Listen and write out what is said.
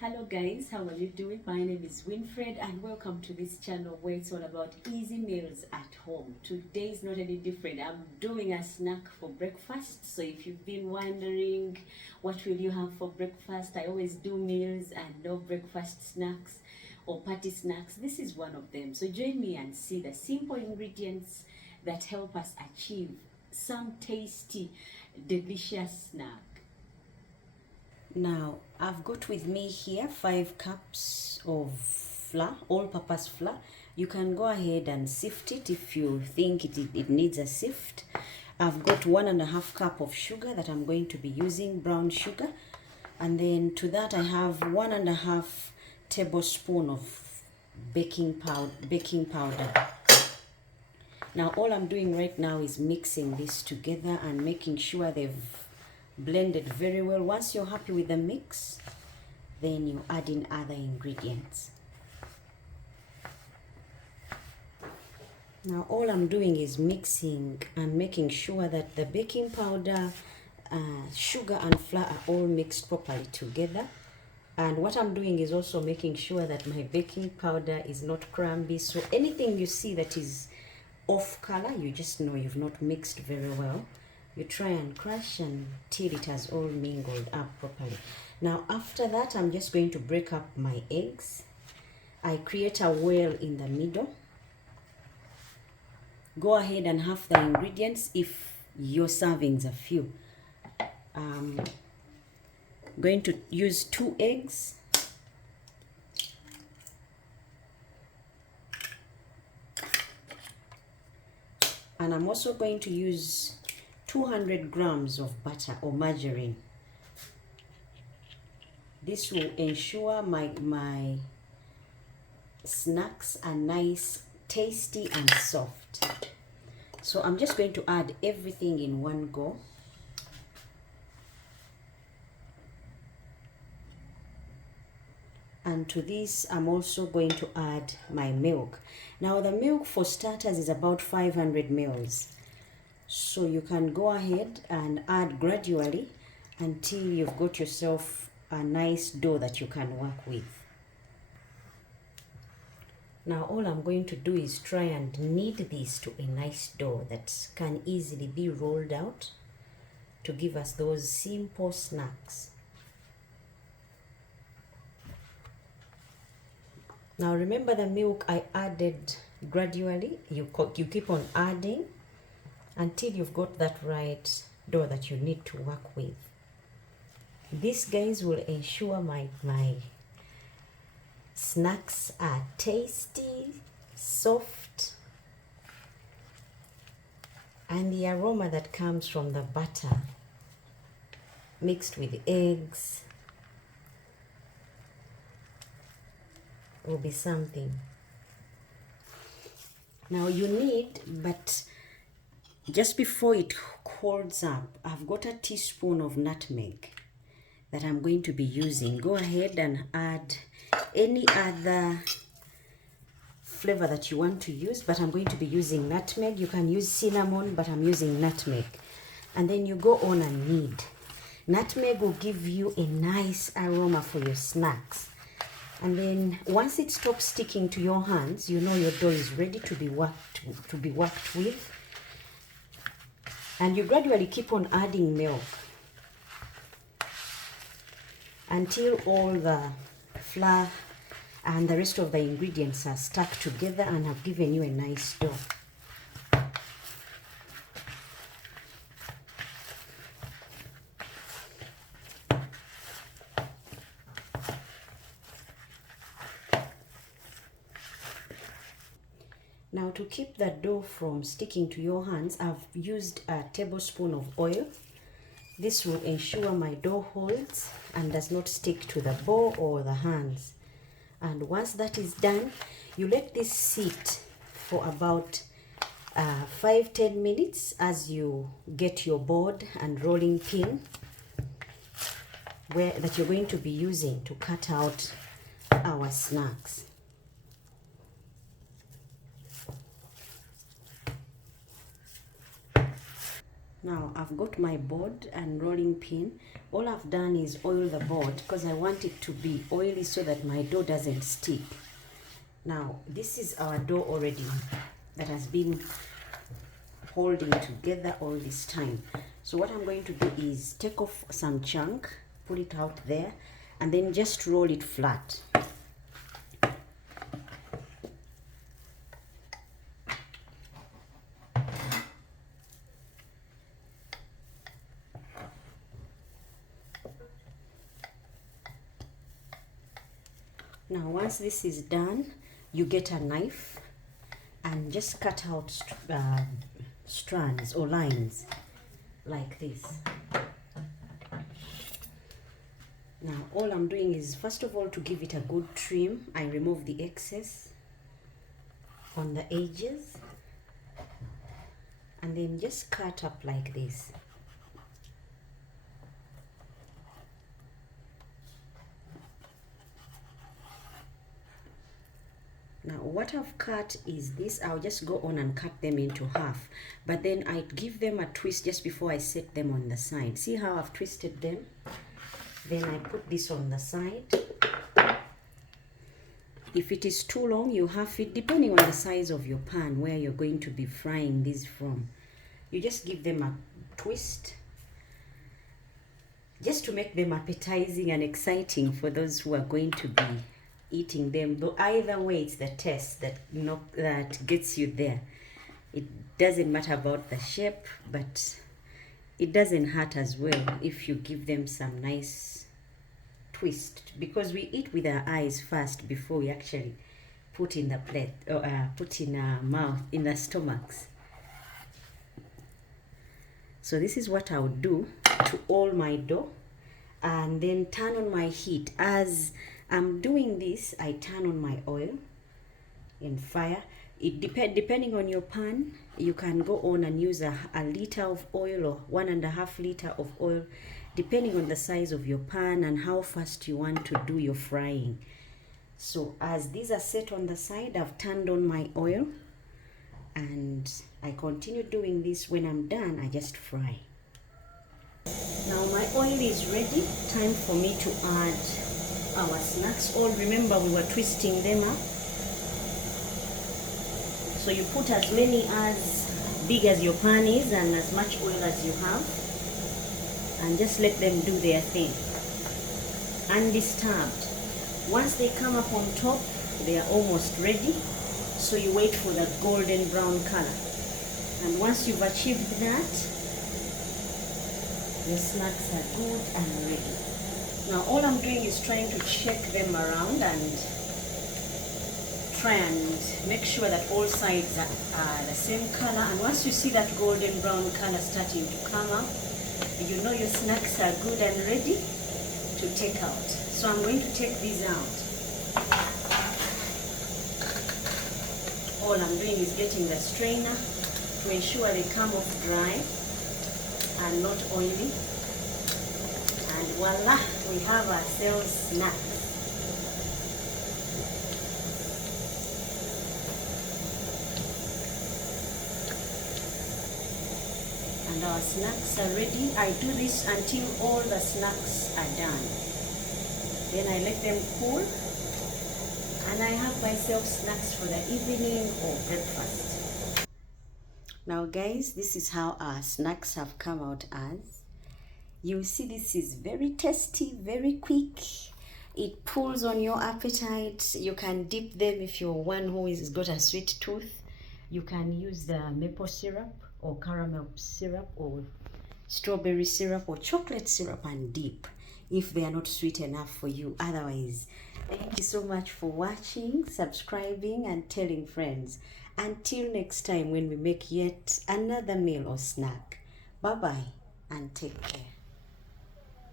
Hello guys, how are you doing? My name is Winfred and welcome to this channel where it's all about easy meals at home. Today is not any different. I'm doing a snack for breakfast. So if you've been wondering what will you have for breakfast, I always do meals and no breakfast snacks or party snacks. This is one of them. So join me and see the simple ingredients that help us achieve some tasty, delicious snack. Now, I've got with me here 5 cups of flour, all-purpose flour. You can go ahead and sift it if you think it needs a sift. I've got 1.5 cup of sugar that I'm going to be using, brown sugar. And then to that I have 1.5 tablespoon of baking powder. Now, all I'm doing right now is mixing this together and making sure they've blended very well. Once you're happy with the mix, then you add in other ingredients. Now all I'm doing is mixing and making sure that the baking powder, sugar and flour are all mixed properly together. And what I'm doing is also making sure that my baking powder is not crumbly. So anything you see that is off color, you just know you've not mixed very well. You try and crush until it has all mingled up properly. Now after that, I'm just going to break up my eggs. I create a well in the middle. Go ahead and half the ingredients if your servings are few. I'm going to use 2 eggs. And I'm also going to use 200 grams of butter or margarine. This will ensure my snacks are nice, tasty and soft. So I'm just going to add everything in one go. And to this, I'm also going to add my milk. Now the milk for starters is about 500 mils. So you can go ahead and add gradually until you've got yourself a nice dough that you can work with. Now all I'm going to do is try and knead this to a nice dough that can easily be rolled out to give us those simple snacks. Now remember, the milk I added gradually. You keep on adding until you've got that right dough that you need to work with. These guys will ensure my snacks are tasty, soft, and the aroma that comes from the butter mixed with eggs will be something. Now you need, but just before it cools up, I've got a teaspoon of nutmeg that I'm going to be using. Go ahead and add any other flavor that you want to use, but I'm going to be using nutmeg. You can use cinnamon, but I'm using nutmeg. And then you go on and knead. Nutmeg will give you a nice aroma for your snacks. And then once it stops sticking to your hands, you know your dough is ready to be worked with. And you gradually keep on adding milk until all the flour and the rest of the ingredients are stuck together and have given you a nice dough. Now to keep the dough from sticking to your hands, I've used a tablespoon of oil. This will ensure my dough holds and does not stick to the bowl or the hands. And once that is done, you let this sit for about 5-10 minutes as you get your board and rolling pin that you're going to be using to cut out our snacks. Now I've got my board and rolling pin. All I've done is oil the board because I want it to be oily so that my dough doesn't stick. Now this is our dough already that has been holding together all this time. So what I'm going to do is take off some chunk, put it out there, and then just roll it flat. Now once this is done, you get a knife and just cut out strands or lines like this. Now all I'm doing is, first of all, to give it a good trim, I remove the excess on the edges and then just cut up like this. Now what I've cut is this. I'll just go on and cut them into half, but then I give them a twist just before I set them on the side. See how I've twisted them? Then I put this on the side. If it is too long, you have it, depending on the size of your pan where you're going to be frying these from, you just give them a twist just to make them appetizing and exciting for those who are going to be eating them. Though either way, it's the taste that that gets you there. It doesn't matter about the shape, but it doesn't hurt as well if you give them some nice twist, because we eat with our eyes first before we actually put in the plate or put in our mouth, in our stomachs. So this is what I would do to all my dough, and then turn on my heat. As I'm doing this, I turn on my oil in fire. It depending on your pan, you can go on and use a liter of oil or 1.5 liter of oil, depending on the size of your pan and how fast you want to do your frying. So as these are set on the side, I've turned on my oil and I continue doing this. When I'm done, I just fry. Now my oil is ready. Time for me to add our snacks. All remember, we were twisting them up. So you put as many as big as your pan is and as much oil as you have, and just let them do their thing undisturbed. Once they come up on top, they are almost ready. So you wait for the golden brown color, and once you've achieved that, your snacks are good and ready. Now all I'm doing is trying to check them around and try and make sure that all sides are the same color. And once you see that golden brown color starting to come up, you know your snacks are good and ready to take out. So I'm going to take these out. All I'm doing is getting the strainer to ensure they come off dry and not oily. And voila, we have ourselves snacks. And our snacks are ready. I do this until all the snacks are done. Then I let them cool, and I have myself snacks for the evening or breakfast. Now guys, this is how our snacks have come out as. You see, this is very tasty, very quick. It pulls on your appetite. You can dip them if you're one who has got a sweet tooth. You can use the maple syrup or caramel syrup or strawberry syrup or chocolate syrup and dip if they are not sweet enough for you. Otherwise, thank you so much for watching, subscribing and telling friends. Until next time when we make yet another meal or snack. Bye bye and take care.